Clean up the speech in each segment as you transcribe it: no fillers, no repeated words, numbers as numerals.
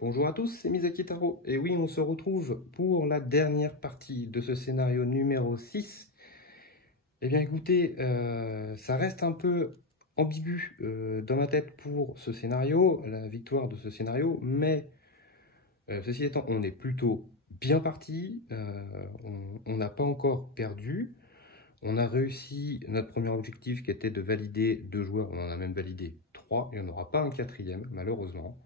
Bonjour à tous, c'est Misaki Taro. Et oui, on se retrouve pour la dernière partie de ce scénario numéro 6. Eh bien écoutez, ça reste un peu ambigu dans ma tête pour ce scénario, la victoire de ce scénario, mais ceci étant, on est plutôt bien parti, on n'a pas encore perdu, on a réussi notre premier objectif qui était de valider 2 joueurs, on en a même validé 3, et on n'aura pas un quatrième malheureusement.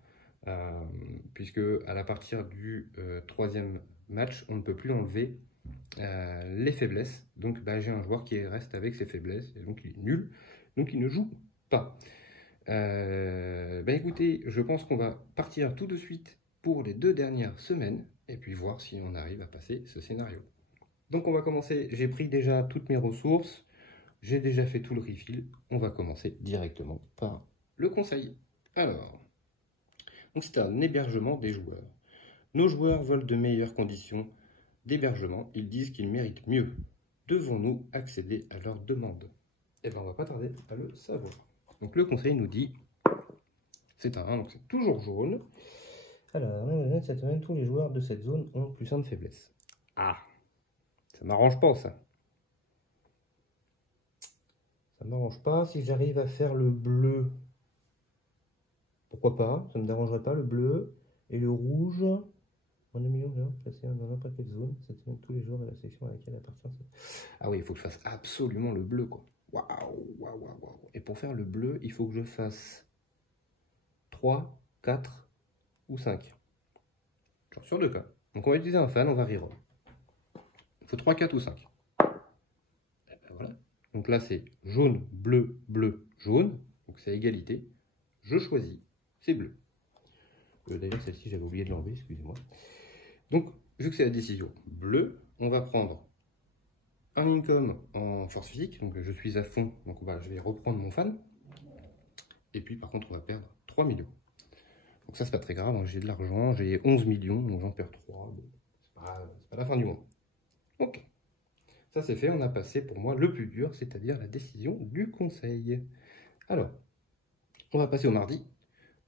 Puisque à partir du 3e match, on ne peut plus enlever les faiblesses. Donc j'ai un joueur qui reste avec ses faiblesses, et donc il est nul, donc il ne joue pas. Écoutez, je pense qu'on va partir tout de suite pour les 2 dernières semaines, et puis voir si on arrive à passer ce scénario. Donc on va commencer, j'ai pris déjà toutes mes ressources, j'ai déjà fait tout le refill, on va commencer directement par le conseil. Alors... Donc c'est un hébergement des joueurs. Nos joueurs veulent de meilleures conditions d'hébergement. Ils disent qu'ils méritent mieux. Devons-nous accéder à leurs demandes? Eh bien, on va pas tarder à le savoir. Donc le conseil nous dit, c'est un 1, donc c'est toujours jaune. Alors, cette semaine, tous les joueurs de cette zone ont +1 de faiblesse. Ah, ça m'arrange pas ça. Ça m'arrange pas. Si j'arrive à faire le bleu, pourquoi pas, ça ne me dérangerait pas le bleu. Et le rouge, en 2 millions, placé dans n'importe quelle zone, cette semaine, tous les joueurs de la section à laquelle appartient. Ah oui, il faut que je fasse absolument le bleu, quoi. Waouh, waouh, waouh, waouh. Et pour faire le bleu, il faut que je fasse 3, 4 ou 5. Genre sur 2 cas. Donc on va utiliser un fan, on va reroll. Il faut 3, 4 ou 5. Et ben voilà. Donc là, c'est jaune, bleu, bleu, jaune. Donc c'est égalité. Je choisis, c'est bleu. D'ailleurs, celle-ci, j'avais oublié de l'enlever, excusez-moi. Donc, vu que c'est la décision bleue, on va prendre un income en force physique. Donc, je suis à fond, donc je vais reprendre mon fan. Et puis, par contre, on va perdre 3 millions. Donc ça, c'est pas très grave, hein. J'ai de l'argent, j'ai 11 millions, donc j'en perds 3. Bon, c'est pas la fin du monde. Ok. Ça, c'est fait, on a passé pour moi le plus dur, c'est-à-dire la décision du conseil. Alors, on va passer au mardi.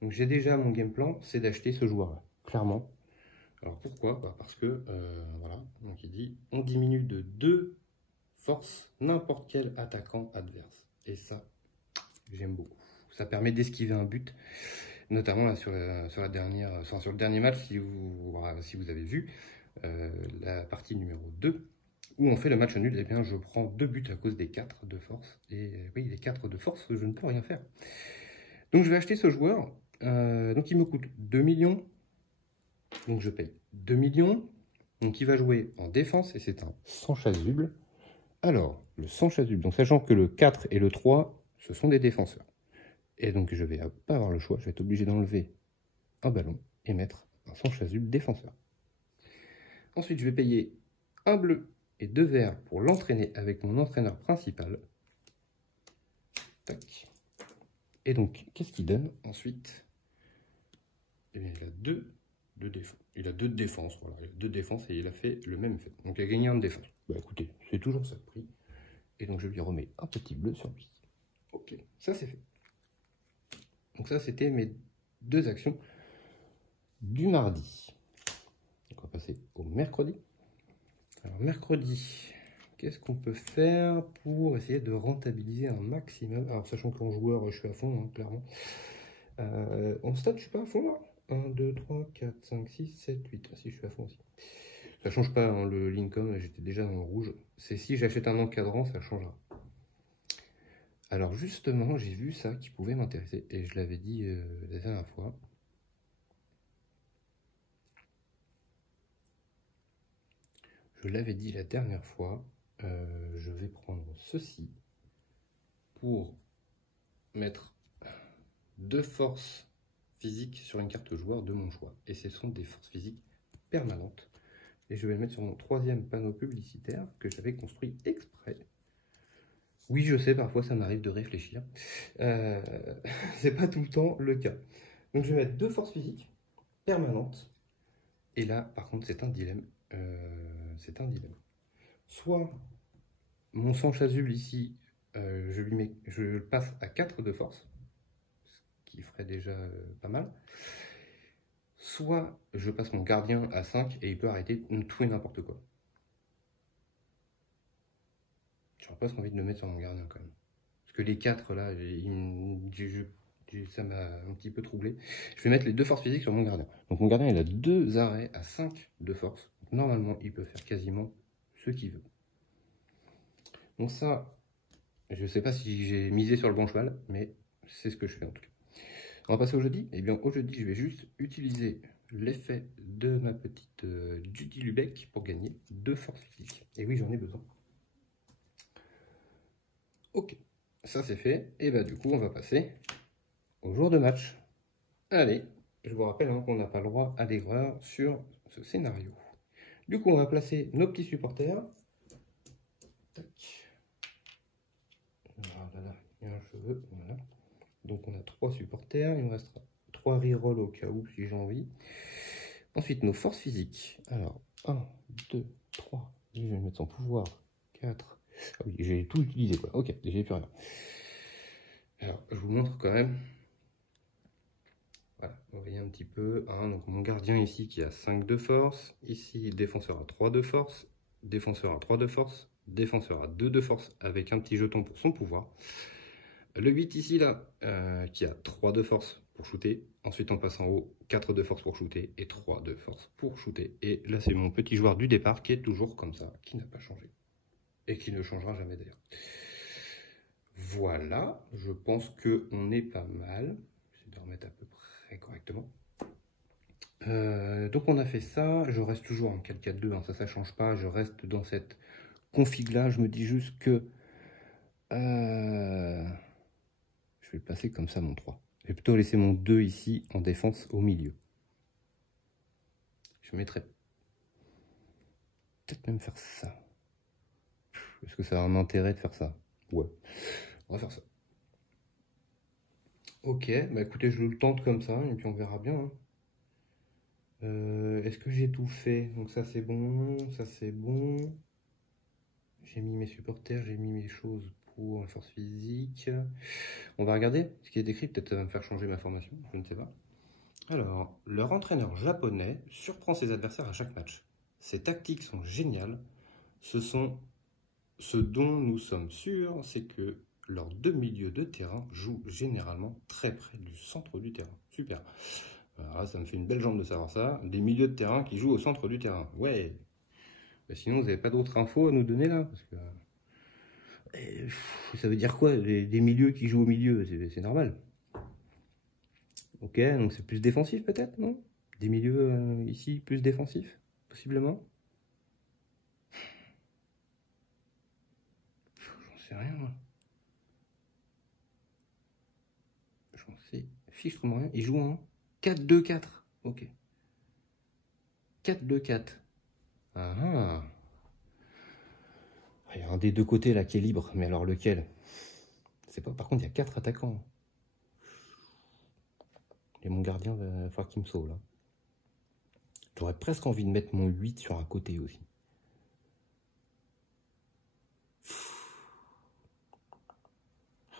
Donc, j'ai déjà mon game plan, c'est d'acheter ce joueur-là, clairement. Alors pourquoi? Parce que, voilà, donc il dit, on diminue de 2 forces n'importe quel attaquant adverse. Et ça, j'aime beaucoup. Ça permet d'esquiver un but, notamment là, sur le dernier match, si vous avez vu, la partie numéro 2, où on fait le match nul, et bien je prends 2 buts à cause des 4 de force. Et oui, les 4 de force, je ne peux rien faire. Donc je vais acheter ce joueur, donc il me coûte 2 millions. Donc je paye 2 millions. Donc il va jouer en défense et c'est un sans chasuble. Alors, le sans chasuble, donc sachant que le 4 et le 3, ce sont des défenseurs. Et donc je vais pas avoir le choix, je vais être obligé d'enlever un ballon et mettre un sans chasuble défenseur. Ensuite, je vais payer un bleu et 2 verts pour l'entraîner avec mon entraîneur principal. Tac. Et donc, qu'est-ce qu'il donne ensuite? Eh bien, il a 2 de défense. Il a 2 de défense, voilà. Il a 2 de défense et il a fait le même effet. Donc il a gagné un de défense. Bah écoutez, c'est toujours ça le prix. Et donc je lui remets un petit bleu sur lui. Ok, ça c'est fait. Donc ça c'était mes 2 actions du mardi. Donc on va passer au mercredi. Alors mercredi, qu'est-ce qu'on peut faire pour essayer de rentabiliser un maximum? Alors sachant qu'en joueur, je suis à fond, hein, clairement. En stade, je suis pas à fond là. 1, 2, 3, 4, 5, 6, 7, 8. Ah si, je suis à fond aussi. Ça change pas, hein, le Lincoln, j'étais déjà dans le rouge. C'est si j'achète un encadrant, ça changera. Alors justement, j'ai vu ça qui pouvait m'intéresser, et je l'avais dit la dernière fois. Je l'avais dit la dernière fois, je vais prendre ceci pour mettre 2 forces physiques sur une carte joueur de mon choix. Et ce sont des forces physiques permanentes. Et je vais le mettre sur mon 3e panneau publicitaire que j'avais construit exprès. Oui, je sais, parfois ça m'arrive de réfléchir. C'est pas tout le temps le cas. Donc je vais mettre 2 forces physiques permanentes. Et là, par contre, c'est un dilemme. Soit mon sang chasuble ici, je le passe à 4 de force, ce qui ferait déjà pas mal. soit je passe mon gardien à 5 et il peut arrêter tout et n'importe quoi. J'aurais presque envie de le mettre sur mon gardien quand même. Parce que les 4 là, ça m'a un petit peu troublé. Je vais mettre les 2 forces physiques sur mon gardien. Donc mon gardien il a 2 arrêts à 5 de force. Donc, normalement il peut faire quasiment ce qu'il veut. Donc ça, je ne sais pas si j'ai misé sur le bon cheval, mais c'est ce que je fais en tout cas. On va passer au jeudi. Et bien au jeudi je vais juste utiliser l'effet de ma petite Judy Lubeck pour gagner 2 forces physiques. Et oui, j'en ai besoin. Ok, ça c'est fait. Et bah du coup, on va passer au jour de match. Allez, je vous rappelle qu'on n'a pas le droit à l'erreur sur ce scénario. Du coup, on va placer nos petits supporters. Tac. Voilà, il y a un cheveu. Voilà. Donc on a 3 supporters. Il me restera 3 rerolls au cas où si j'ai envie. Ensuite, nos forces physiques. Alors, 1, 2, 3. Je vais mettre son pouvoir. 4. Ah oui, j'ai tout utilisé quoi. Ok, j'ai plus rien. Alors, je vous montre quand même. Voilà, vous voyez un petit peu. Donc mon gardien ici qui a 5 de force. Ici, défenseur à 3 de force. Défenseur à 3 de force. Défenseur à 2 de force avec un petit jeton pour son pouvoir. Le 8 ici, là, qui a 3 de force pour shooter. Ensuite, on passe en haut, 4 de force pour shooter et 3 de force pour shooter. Et là, c'est mon petit joueur du départ qui est toujours comme ça, qui n'a pas changé. Et qui ne changera jamais d'ailleurs. Voilà, je pense qu'on est pas mal. J'essaie de remettre à peu près correctement. Donc on a fait ça, je reste toujours en 4-4-2, ça change pas, je reste dans cette config là, je me dis juste que je vais le placer comme ça mon 3. Je vais plutôt laisser mon 2 ici en défense au milieu. Je mettrai peut-être même faire ça. Est-ce que ça a un intérêt de faire ça? Ouais, on va faire ça. Ok, bah écoutez, je le tente comme ça, et puis on verra bien. Est-ce que j'ai tout fait? Donc ça c'est bon, ça c'est bon. J'ai mis mes supporters, j'ai mis mes choses pour la force physique. On va regarder ce qui est écrit, peut-être ça va me faire changer ma formation, je ne sais pas. Alors, leur entraîneur japonais surprend ses adversaires à chaque match. Ses tactiques sont géniales. Ce dont nous sommes sûrs, c'est que leurs 2 milieux de terrain jouent généralement très près du centre du terrain. Super. Alors, ça me fait une belle jambe de savoir ça. Des milieux de terrain qui jouent au centre du terrain. Ouais. Mais sinon, vous n'avez pas d'autres infos à nous donner là parce que... ça veut dire quoi, des milieux qui jouent au milieu? C'est normal. Ok, donc c'est plus défensif peut-être, non? Des milieux ici plus défensifs, possiblement? J'en sais rien, moi. J'en sais fichtrement rien. Ils jouent en 4-2-4. Ok. 4-2-4. Ah ah. Il y a un des deux côtés là qui est libre, mais alors lequel? C'est pas. Par contre, il y a 4 attaquants. Et mon gardien va falloir qu'il me sauve là. J'aurais presque envie de mettre mon 8 sur un côté aussi.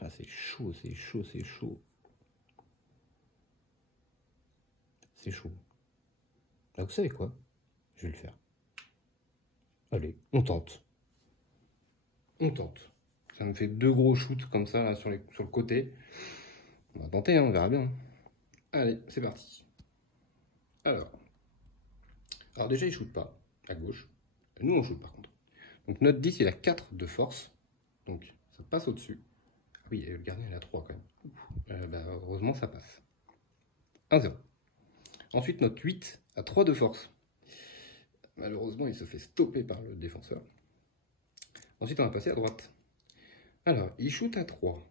Ah, c'est chaud, c'est chaud, c'est chaud. C'est chaud. Ah, vous savez quoi? Je vais le faire. Allez, on tente. On tente. Ça me fait 2 gros shoots comme ça là, sur le côté. On va tenter, hein, on verra bien. Allez, c'est parti. Alors déjà, il shoot pas à gauche. Nous, on shoot par contre. Donc notre 10, il a 4 de force. Donc ça passe au-dessus. Ah oui, le gardien, il a 3 quand même. Heureusement, ça passe. 1-0. Ensuite, notre 8 a 3 de force. Malheureusement, il se fait stopper par le défenseur. Ensuite, on va passer à droite. Alors, il shoot à 3.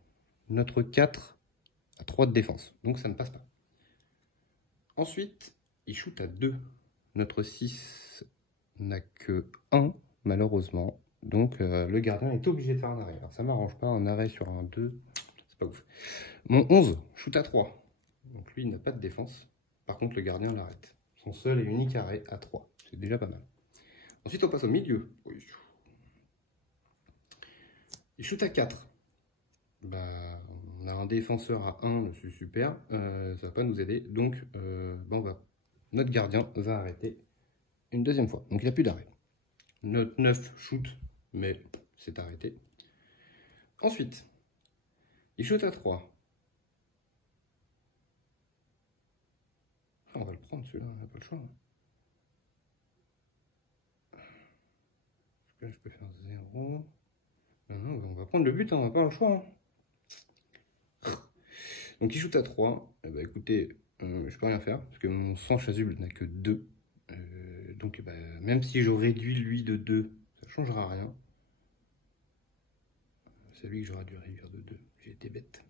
Notre 4 a 3 de défense. Donc ça ne passe pas. Ensuite, il shoot à 2. Notre 6 n'a que 1, malheureusement. Donc le gardien est obligé de faire un arrêt. Alors ça m'arrange pas, un arrêt sur un 2, c'est pas ouf. Mon 11, shoot à 3. Donc lui, il n'a pas de défense. Par contre, le gardien l'arrête. Son seul et unique arrêt à 3. C'est déjà pas mal. Ensuite, on passe au milieu. Oui. Il shoot à 4. On a un défenseur à 1, c'est super. Ça va pas nous aider. Donc, on va notre gardien va arrêter une deuxième fois. Donc il n'a plus d'arrêt. Notre 9 shoot, mais c'est arrêté. Ensuite, il shoot à 3. Ah, on va le prendre celui-là, on n'a pas le choix. Là, je peux faire 0. Non, on va prendre le but, hein, on n'a pas le choix. Hein. Donc il shoot à 3. Eh ben, écoutez, je peux rien faire, parce que mon sang chasuble n'a que 2. Donc même si je réduis lui de 2, ça ne changera rien. C'est lui que j'aurais dû réduire de 2. J'ai été bête.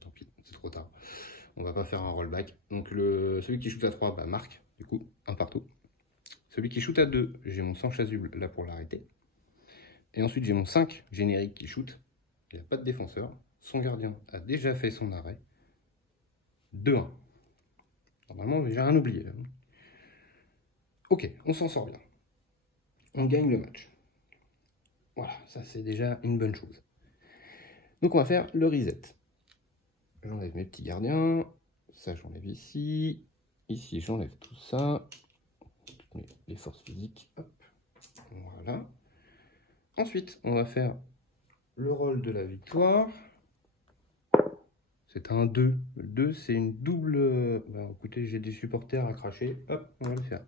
Tant pis, c'est trop tard. On va pas faire un rollback. Donc celui qui shoot à 3 marque, du coup, un partout. Celui qui shoot à 2, j'ai mon sang chasuble là pour l'arrêter. Et ensuite j'ai mon 5 générique qui shoot. Il n'y a pas de défenseur. Son gardien a déjà fait son arrêt. 2-1. Normalement, j'ai rien oublié. Ok, on s'en sort bien. On gagne le match. Voilà, ça c'est déjà une bonne chose. Donc on va faire le reset. J'enlève mes petits gardiens. Ça j'enlève ici. Ici j'enlève tout ça. Les forces physiques. Hop. Voilà. Ensuite, on va faire le rôle de la victoire. C'est un 2. Le 2, c'est une double... écoutez, j'ai des supporters à cracher. Hop, on va le faire.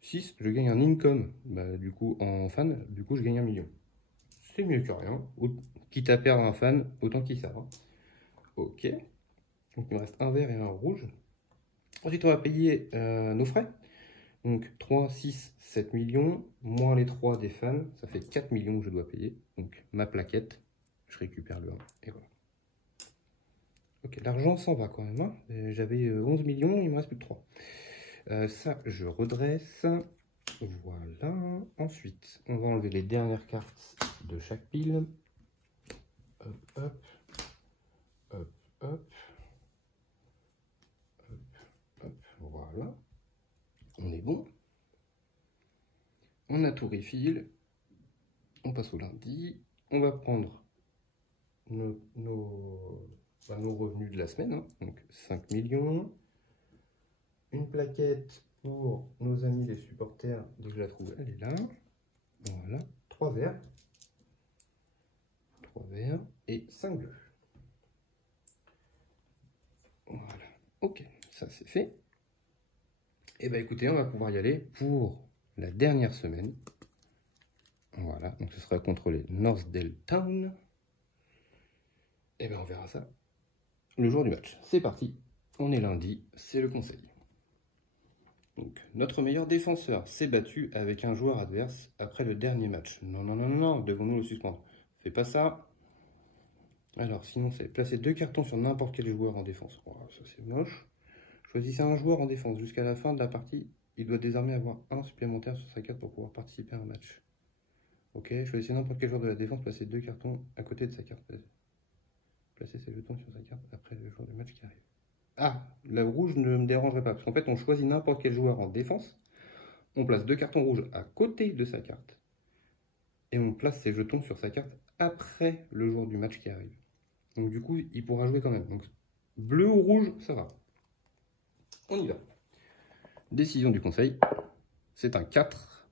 6, je gagne un income. Du coup, en fan, du coup, je gagne 1 million. C'est mieux que rien. Quitte à perdre un fan, autant qu'il sert. Ok. Donc, il me reste un vert et un rouge. Ensuite, on va payer nos frais. Donc 3, 6, 7 millions, moins les 3 des fans, ça fait 4 millions que je dois payer. Donc ma plaquette, je récupère le 1, et voilà. Ok, l'argent s'en va quand même. Hein. J'avais 11 millions, il me reste plus que 3. Ça, je redresse. Voilà. Ensuite, on va enlever les dernières cartes de chaque pile. Hop, hop. Hop, hop. Hop, hop. Voilà. On est bon. On a tout refill. On passe au lundi. On va prendre nos revenus de la semaine. Hein. Donc 5 millions. Une plaquette pour nos amis les supporters. Dès que je la trouve, elle est là. Voilà. 3 verts. 3 verts et 5 bleus. Voilà. Ok, ça c'est fait. Et bien écoutez, on va pouvoir y aller pour la dernière semaine. Voilà, donc ce sera contre les Northdale Town. Et bien on verra ça le jour du match. C'est parti, on est lundi, c'est le conseil. Donc notre meilleur défenseur s'est battu avec un joueur adverse après le dernier match. Non, non, non, non, devons-nous le suspendre? Fais pas ça. Alors sinon c'est placer 2 cartons sur n'importe quel joueur en défense. Oh, ça c'est moche. Choisissez un joueur en défense. Jusqu'à la fin de la partie, il doit désormais avoir un supplémentaire sur sa carte pour pouvoir participer à un match. Ok, choisissez n'importe quel joueur de la défense, placez 2 cartons à côté de sa carte. Placez ses jetons sur sa carte après le jour du match qui arrive. Ah, la rouge ne me dérangerait pas, parce qu'en fait, on choisit n'importe quel joueur en défense, on place 2 cartons rouges à côté de sa carte, et on place ses jetons sur sa carte après le jour du match qui arrive. Donc du coup, il pourra jouer quand même. Donc bleu ou rouge, ça va. On y va. Décision du conseil, c'est un 4.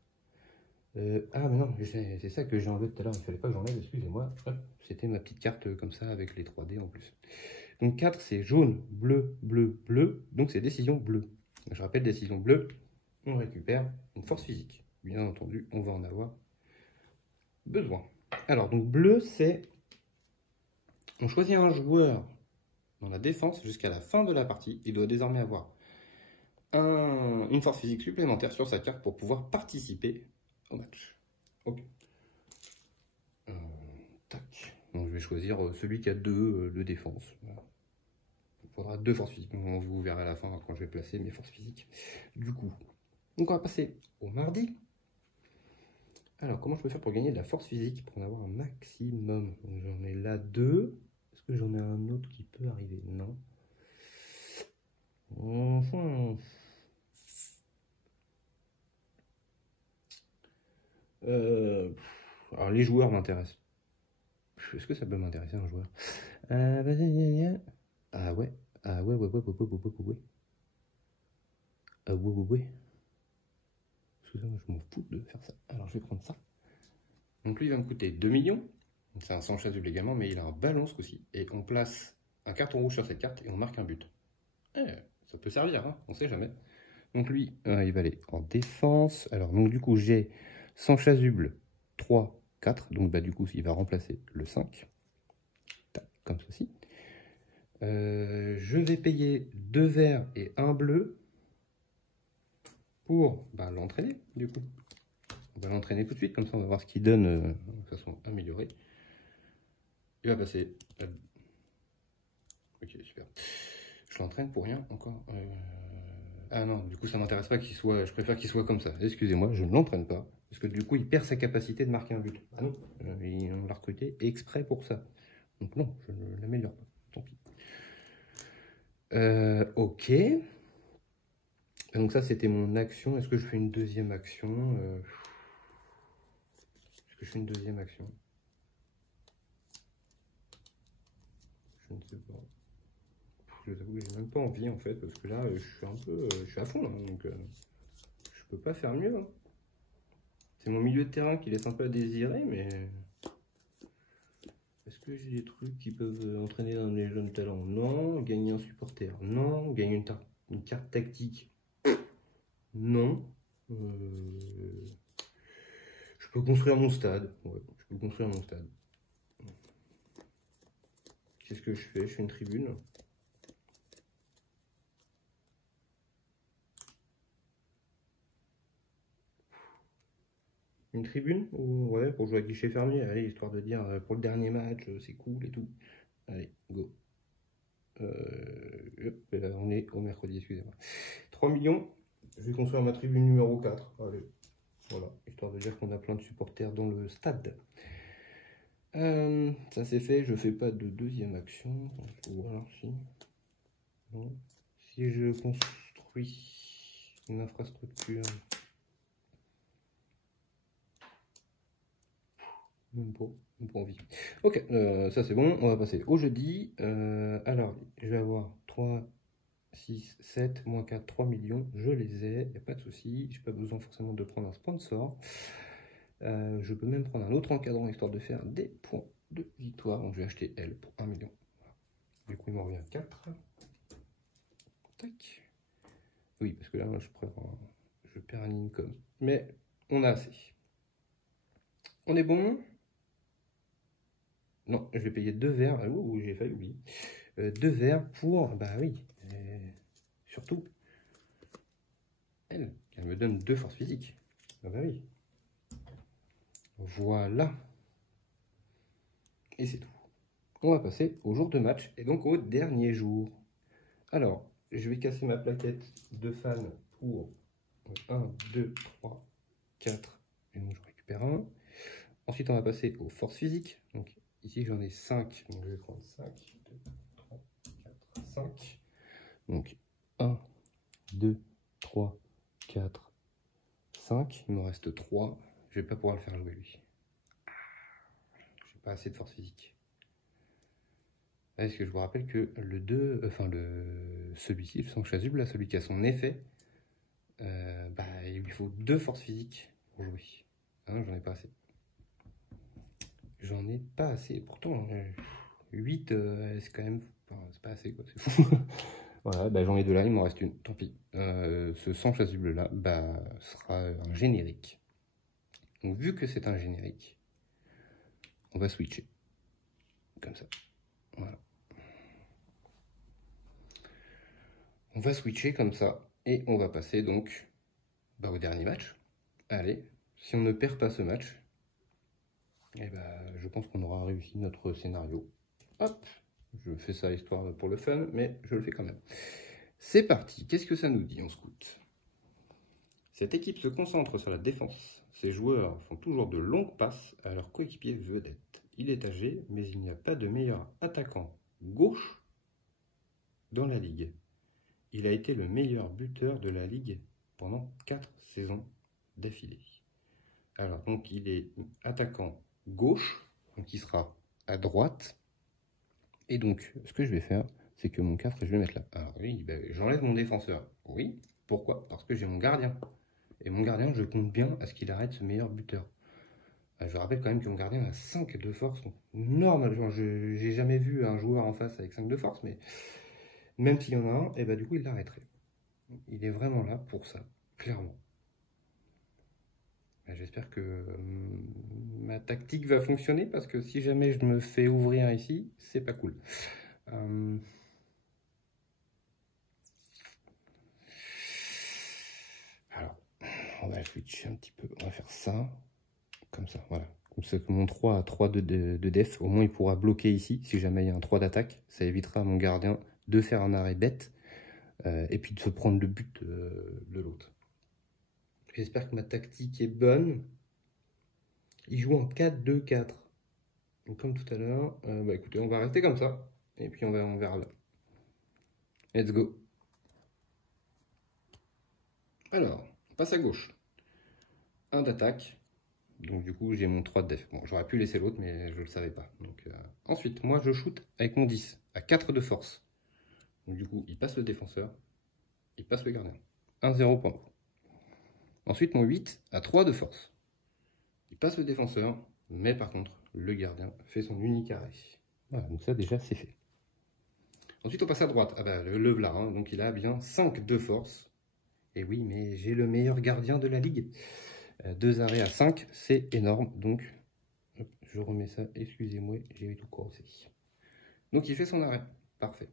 Ah mais non, c'est ça que j'ai enlevé tout à l'heure, il ne fallait pas que j'enlève, excusez-moi. C'était ma petite carte comme ça avec les 3D en plus. Donc 4 c'est jaune, bleu, bleu, bleu, donc c'est décision bleue. Je rappelle, décision bleue, on récupère une force physique. Bien entendu, on va en avoir besoin. Alors donc bleu c'est, on choisit un joueur dans la défense jusqu'à la fin de la partie, il doit désormais avoir une force physique supplémentaire sur sa carte pour pouvoir participer au match. Ok. Tac. Donc je vais choisir celui qui a 2 de défense. Voilà. Il faudra 2 forces physiques. Vous verrez à la fin quand je vais placer mes forces physiques. Du coup, donc on va passer au mardi. Alors comment je peux faire pour gagner de la force physique pour en avoir un maximum? J'en ai là 2. Est-ce que j'en ai un autre qui peut arriver? Non. Alors les joueurs m'intéressent. Est-ce que ça peut m'intéresser un joueur? Ah ouais. Ah ouais. Excusez-moi, je m'en fous de faire ça. Alors je vais prendre ça. Donc lui il va me coûter 2 millions. C'est un sans chasuble également, mais il a un ballon ce coup-ci. Et on place un carton rouge sur cette carte et on marque un but. Ça peut servir, hein, on sait jamais. Donc lui, il va aller en défense. Alors donc du coup j'ai sans chasuble 3, 4. Donc bah du coup il va remplacer le 5. Tac, comme ceci. Je vais payer 2 verts et 1 bleu pour l'entraîner du coup. On va l'entraîner tout de suite, comme ça on va voir ce qu'il donne de façon améliorée. Il va passer. Ok, super. Je l'entraîne pour rien encore. Ah non, du coup ça m'intéresse pas qu'il soit. Je préfère qu'il soit comme ça. Excusez-moi, je ne l'entraîne pas. Parce que du coup il perd sa capacité de marquer un but. Ah non, on l'a recruté exprès pour ça. Donc non, je ne l'améliore pas. Tant pis. Ok. Donc ça c'était mon action. Est-ce que je fais une deuxième action Est-ce que je fais une deuxième action? Je ne sais pas. Je vous avoue que j'ai même pas envie en fait, parce que là je suis un peu. Je suis à fond là, donc je peux pas faire mieux. Hein. C'est mon milieu de terrain qui laisse un peu à désirer, mais. Est-ce que j'ai des trucs qui peuvent entraîner dans les jeunes talents? Non. Gagner un supporter? Non. Gagner une carte tactique? Non. Je peux construire mon stade. Ouais, je peux construire mon stade. Qu'est-ce que je fais? Je fais une tribune. Une tribune? Ouais, pour jouer à guichet fermé. Allez, histoire de dire pour le dernier match, c'est cool et tout. Allez, go. On est au mercredi, excusez-moi. 3 millions. Je vais construire ma tribune numéro 4. Allez, voilà, histoire de dire qu'on a plein de supporters dans le stade. Ça c'est fait, je fais pas de deuxième action. Ou alors si. Non. Si je construis une infrastructure. Même pas envie. Ok, ça c'est bon, on va passer au jeudi. Alors, je vais avoir 3, 6, 7, moins 4, 3 millions. Je les ai, il n'y a pas de souci. J'ai pas besoin forcément de prendre un sponsor. Je peux même prendre un autre encadrant histoire de faire des points de victoire. Donc je vais acheter L pour 1 million. Du coup, il m'en revient 4. Tac. Oui, parce que là, je perds un income. Mais on a assez. On est bon. Non, je vais payer 2 verres. Ouh, j'ai failli oublier. 2 verres pour... Bah oui. Surtout, elle me donne 2 forces physiques. Ah bah oui. Voilà. Et c'est tout. On va passer au jour de match et donc au dernier jour. Alors, je vais casser ma plaquette de fan pour 1, 2, 3, 4. Et donc je récupère un. Ensuite, on va passer aux forces physiques. Donc ici, j'en ai 5. Donc je vais prendre 5, 2, 3, 4, 5. Donc 1, 2, 3, 4, 5. Il me reste 3. Je vais pas pouvoir le faire jouer lui. J'ai pas assez de force physique. Est-ce que je vous rappelle que le 2, celui-ci, le sans chasuble, là, celui qui a son effet, il lui faut 2 forces physiques pour jouer. Hein, j'en ai pas assez. J'en ai pas assez. Pourtant, 8, c'est quand même... Enfin, c'est pas assez, quoi. C'est fou. Voilà, j'en ai 2 là, il m'en reste une. Tant pis. Ce sans chasuble là, sera un générique. Donc, vu que c'est un générique, on va switcher. Comme ça. Voilà. On va switcher comme ça. Et on va passer donc au dernier match. Allez, si on ne perd pas ce match, je pense qu'on aura réussi notre scénario. Hop, je fais ça histoire pour le fun, mais je le fais quand même. C'est parti, qu'est-ce que ça nous dit en scout? Cette équipe se concentre sur la défense. Ses joueurs font toujours de longues passes à leur coéquipier vedette. Il est âgé, mais il n'y a pas de meilleur attaquant gauche dans la ligue. Il a été le meilleur buteur de la ligue pendant 4 saisons d'affilée. Alors, donc, il est attaquant gauche, donc il sera à droite. Et donc, ce que je vais faire, c'est que mon 4, je vais mettre là. Alors oui, j'enlève mon défenseur. Oui, Pourquoi? Parce que j'ai mon gardien. Et mon gardien, je compte bien à ce qu'il arrête ce meilleur buteur. Je rappelle quand même que mon gardien a 5 de force. Donc normal, je n'ai jamais vu un joueur en face avec 5 de force, mais même s'il y en a un, et bah, du coup, il l'arrêterait. Il est vraiment là pour ça, clairement. J'espère que ma tactique va fonctionner, parce que si jamais je me fais ouvrir ici, c'est pas cool. Alors, on va switcher un petit peu. On va faire ça, comme ça, voilà. Comme ça, que mon 3 a 3 de def, au moins il pourra bloquer ici, si jamais il y a un 3 d'attaque. Ça évitera à mon gardien de faire un arrêt bête, et puis de se prendre le but de l'autre. J'espère que ma tactique est bonne. Il joue en 4-2-4. Donc comme tout à l'heure, bah écoutez, on va rester comme ça. Et puis on verra là. Let's go. Alors, on passe à gauche. 1 d'attaque. Donc du coup, j'ai mon 3 de def. Bon, j'aurais pu laisser l'autre, mais je ne le savais pas. Donc, ensuite, moi, je shoot avec mon 10 à 4 de force. Donc du coup, il passe le défenseur. Il passe le gardien. 1-0 pour nous. Ensuite, mon 8 à 3 de force. Il passe le défenseur, mais par contre, le gardien fait son unique arrêt. Voilà, donc ça déjà, c'est fait. Ensuite, on passe à droite. Ah bah, le voilà, hein, donc il a bien 5 de force. Et oui, mais j'ai le meilleur gardien de la ligue. 2 arrêts à 5, c'est énorme. Donc, hop, je remets ça. Excusez-moi, j'ai eu tout corsé. Donc, il fait son arrêt. Parfait.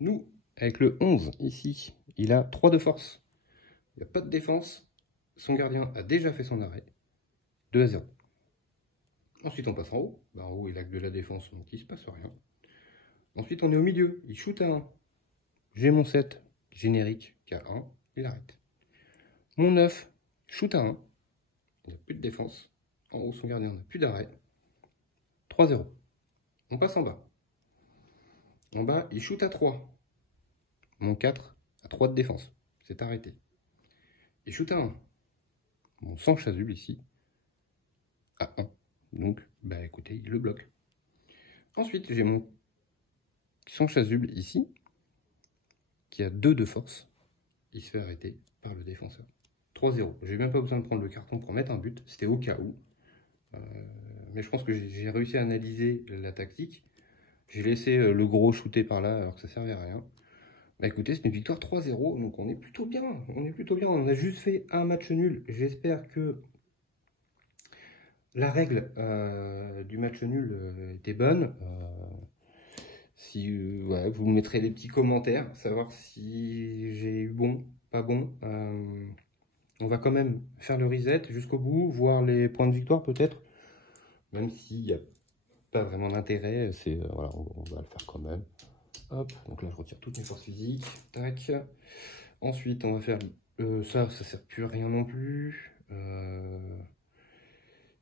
Nous, avec le 11, ici, il a 3 de force. Il n'y a pas de défense. Son gardien a déjà fait son arrêt. 2-0. Ensuite, on passe en haut. Ben, en haut, il a que de la défense, donc il ne se passe rien. Ensuite, on est au milieu. Il shoot à 1. J'ai mon 7 générique qui a 1. Il arrête. Mon 9, shoot à 1. Il n'a plus de défense. En haut, son gardien n'a plus d'arrêt. 3-0. On passe en bas. En bas, il shoot à 3. Mon 4 a 3 de défense. C'est arrêté. Il shoot à 1. Mon sans chasuble ici à 1. Donc, bah écoutez, il le bloque. Ensuite, j'ai mon sans chasuble ici qui a 2 de force. Il se fait arrêter par le défenseur. 3-0. J'ai même pas besoin de prendre le carton pour mettre un but. C'était au cas où. Mais je pense que j'ai réussi à analyser la tactique. J'ai laissé le gros shooter par là alors que ça servait à rien. Bah écoutez, c'est une victoire 3-0, donc on est plutôt bien. On est plutôt bien. On a juste fait un match nul. J'espère que la règle du match nul était bonne. Si ouais, vous me mettrez des petits commentaires, savoir si j'ai eu bon, pas bon. On va quand même faire le reset jusqu'au bout, voir les points de victoire peut-être. Même s'il n'y a pas vraiment d'intérêt, voilà, on va le faire quand même. Hop, donc là je retire toutes mes forces physiques. Tac. Ensuite, on va faire ça sert plus à rien non plus.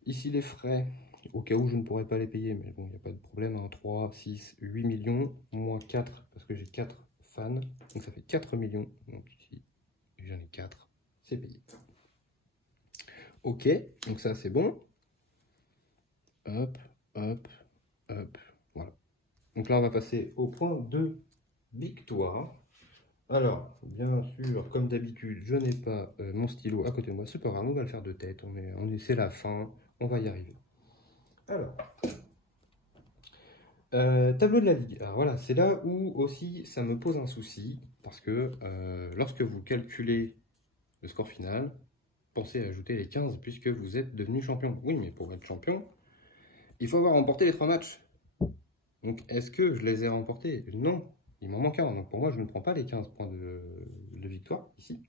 Ici les frais, au cas où je ne pourrais pas les payer, mais bon, il n'y a pas de problème. Hein, 3, 6, 8 millions, moins 4, parce que j'ai 4 fans. Donc ça fait 4 millions. Donc ici, j'en ai 4, c'est payé. Ok, donc ça c'est bon. Hop, hop, hop, voilà. Donc là, on va passer au point de victoire. Alors, bien sûr, comme d'habitude, je n'ai pas mon stylo à côté de moi. C'est pas grave, on va le faire de tête. C'est la fin, on va y arriver. Alors, tableau de la ligue. Alors voilà, c'est là où aussi ça me pose un souci. Parce que lorsque vous calculez le score final, pensez à ajouter les 15 puisque vous êtes devenu champion. Oui, mais pour être champion, il faut avoir remporté les 3 matchs. Donc, est-ce que je les ai remportés? Non, il m'en manque un. Donc, pour moi, je ne prends pas les 15 points de victoire, ici.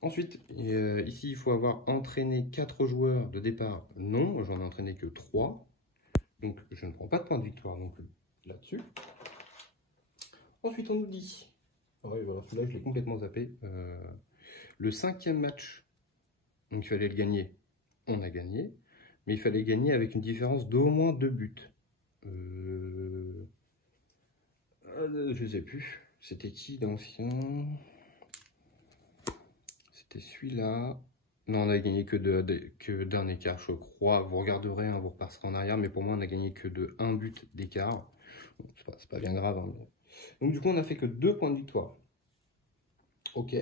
Ensuite, ici, il faut avoir entraîné 4 joueurs de départ. Non, j'en ai entraîné que 3. Donc, je ne prends pas de points de victoire non plus là-dessus. Ensuite, on nous dit... Ouais, voilà, celui-là, je l'ai complètement zappé. Le 5e match, donc il fallait le gagner. On a gagné. Mais il fallait gagner avec une différence d'au moins 2 buts. Je sais plus. C'était qui d'ancien? C'était celui-là. Non, on a gagné que d'un écart, je crois. Vous regarderez, hein, vous repasserez en arrière. Mais pour moi, on a gagné que de 1 but d'écart. Bon, c'est pas bien grave. Hein, mais... Donc du coup, on n'a fait que 2 points de victoire. Ok.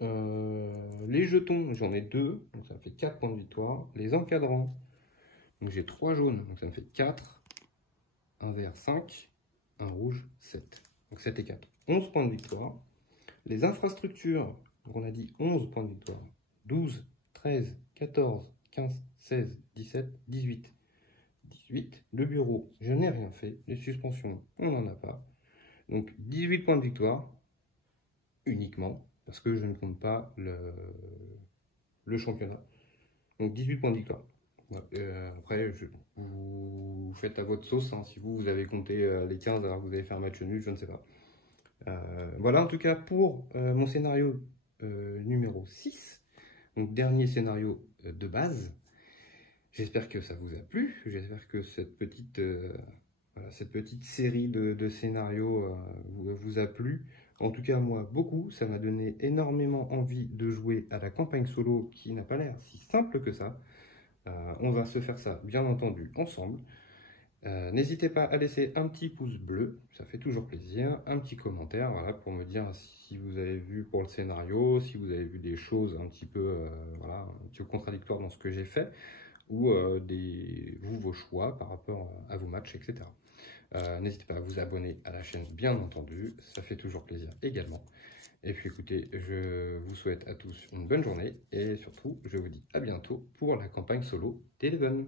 Les jetons, j'en ai 2, donc ça me fait 4 points de victoire. Les encadrants, donc j'ai 3 jaunes, donc ça me fait 4. Un vert 5, un rouge 7. Donc 7 et 4, 11 points de victoire. Les infrastructures, donc on a dit 11 points de victoire. 12, 13, 14, 15, 16, 17, 18. 18. Le bureau, je n'ai rien fait. Les suspensions, on n'en a pas. Donc 18 points de victoire, uniquement, parce que je ne compte pas le championnat. Donc 18 points de victoire. Après, vous faites à votre sauce. Hein. Si vous avez compté les 15 alors que vous avez fait un match nul, je ne sais pas. Voilà en tout cas pour mon scénario numéro 6. Donc dernier scénario de base. J'espère que ça vous a plu. J'espère que cette petite série de scénarios vous a plu. En tout cas, moi, beaucoup. Ça m'a donné énormément envie de jouer à la campagne solo qui n'a pas l'air si simple que ça. On va se faire ça, bien entendu, ensemble. N'hésitez pas à laisser un petit pouce bleu, ça fait toujours plaisir. Un petit commentaire, voilà, pour me dire si vous avez vu pour le scénario, si vous avez vu des choses un petit peu, voilà, un petit peu contradictoires dans ce que j'ai fait, ou vos choix par rapport à vos matchs, etc. N'hésitez pas à vous abonner à la chaîne, bien entendu, ça fait toujours plaisir également. Et puis écoutez, je vous souhaite à tous une bonne journée et surtout, je vous dis à bientôt pour la campagne solo d'Eleven.